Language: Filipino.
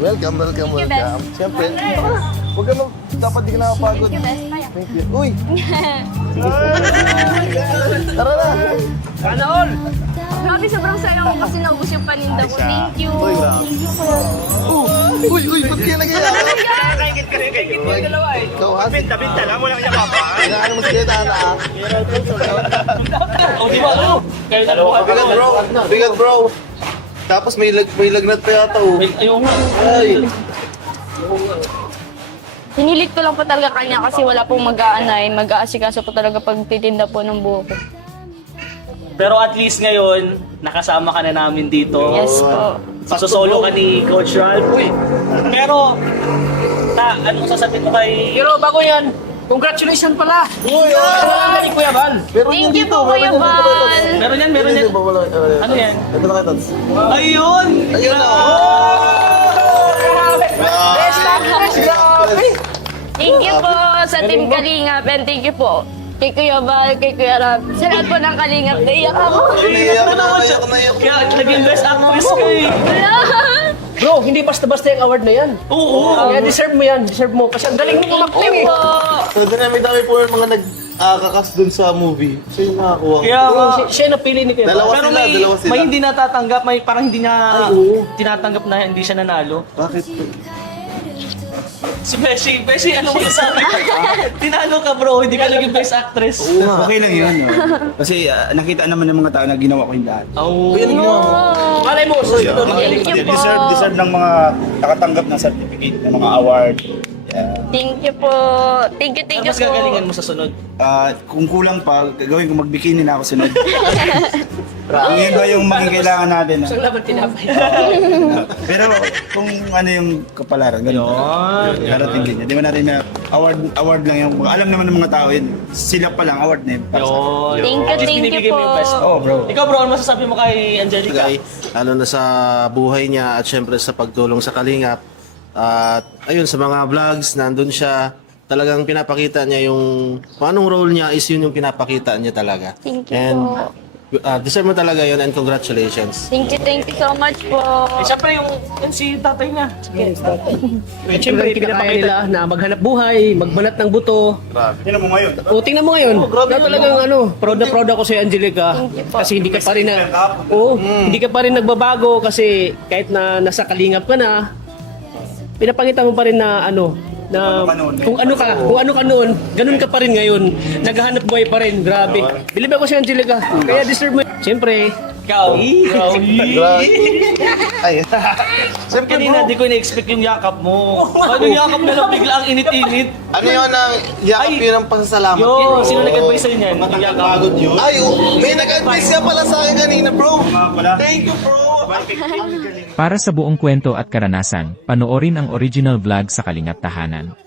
Welcome. Siyempre, huwag ka dapat di ka nakapagod. Thank you. Uy! Tara na! Sana all! Grabe, sobrang saya ko kasi naubos yung paninda ko. Thank you. Uy, ba't kaya nag-iyak? Nakakaingit ka rin kayo. Yung dalawa eh. Ikaw, ha? Binta lang, walang niya papa. Kailangan mo sige, tana, ha? O, di ba? Kayo dalawa. Bigat, bro. Tapos may lagnat pa yata, oh. Ayaw nga. Ay! Hinilit ko lang po talaga kanya kasi wala pong mag-aanay. Mag-aasikaso po talaga pag titinda po ng buhok ko. Pero at least ngayon, nakasama ka na namin dito. Yes po. Sosolo ka ni Coach Ralph. Uy! Pero, anong sasabihin mo kay... Pero bago yan, congratulations pala! Uy! Wala ni Kuya Val. Thank you po, Kuya Val. Meron yan. Ano yan? Ito na kayo, Tots. Ayun! Ayun na, Thank you po sa Team Kalingap and thank you po kay Kuya Val, kay Kuya Rab. Sa lahat po ng Kalingap, naiyak ako. Naiyak na. Kaya naging best actress ka eh. Bro, hindi basta-basta yung award na yan. Oo. Kaya deserve mo yan, deserve mo. Kasi ang galing mo mag-acting eh. So, dami po yung mga nag-kakas dun sa movie. Siya yung nakakuha. Kaya Bro, nga. siya yung napili ni Kuya. Dalawa Pero sila. may hindi natatanggap, may parang hindi niya Ay, oo. tinatanggap na hindi siya nanalo. Bakit? Si Beshi, ano mo sabi? Tinalo ka bro, hindi ka naging best actress. Okay lang yun. No? Kasi nakita naman ng mga tao na ginawa ko yung lahat. Oh. Yan mo. Malay mo, susunod. Thank you po. Deserve ng mga nakatanggap ng certificate, ng mga award. Yeah. Thank you po. Thank you Mas po. gagalingan mo sa sunod. Kung kulang pa, gagawin ko magbikini na ako sunod. Kung yun ba yung maging kailangan natin. Isang laban tinapay. Pero kung ano yung kapalaran, gano'n. Darating din yan. Di ba natin na award lang yung, alam naman ng mga tao yun. Sila pa lang, award na yun. Yun. Thank you, At least thank you binibigay mo yung po. best. Oh, bro. Ikaw bro, ano masasabi mo kay Angelica? Lalo na sa buhay niya at syempre sa pagtulong sa Kalingap. At ayun, sa mga vlogs, nandun siya. Talagang pinapakita niya yung anong role niya is yun yung pinapakita niya talaga. Thank you And po. deserve mo talaga yun and congratulations. Thank you so much po. Eh, siyempre yung si tatay niya. At syempre, kinakaya nila na maghanap buhay, magbanat ng buto. Tingnan mo ngayon. O, tingnan mo ngayon. Na talagang proud na proud ako sa Angelica. Thank you po. Kasi hindi ka pa rin hindi ka pa rin nagbabago kasi kahit na nasa kalingap ka na, pinapakita mo pa rin na na kung ano ka noon, ganun ka pa rin ngayon. Naghahanap buhay pa rin, grabe. Bilib ako si Angelica, kaya deserve mo. Siyempre, Ikaw. Ay. Siyempre kanina, di ko na-expect yung yakap mo. Ano yung yakap na lang bigla ang init-init? Ano yun ang yakap Ay. yun ang pasasalamat? Yo, sino nag-advise sa'yo niyan? Yung yakap. yun. Ay, may nag-advise siya pala sa akin kanina, bro. Thank you, bro. Para sa buong kwento at karanasan, panoorin ang original vlog sa Kalingap Tahanan.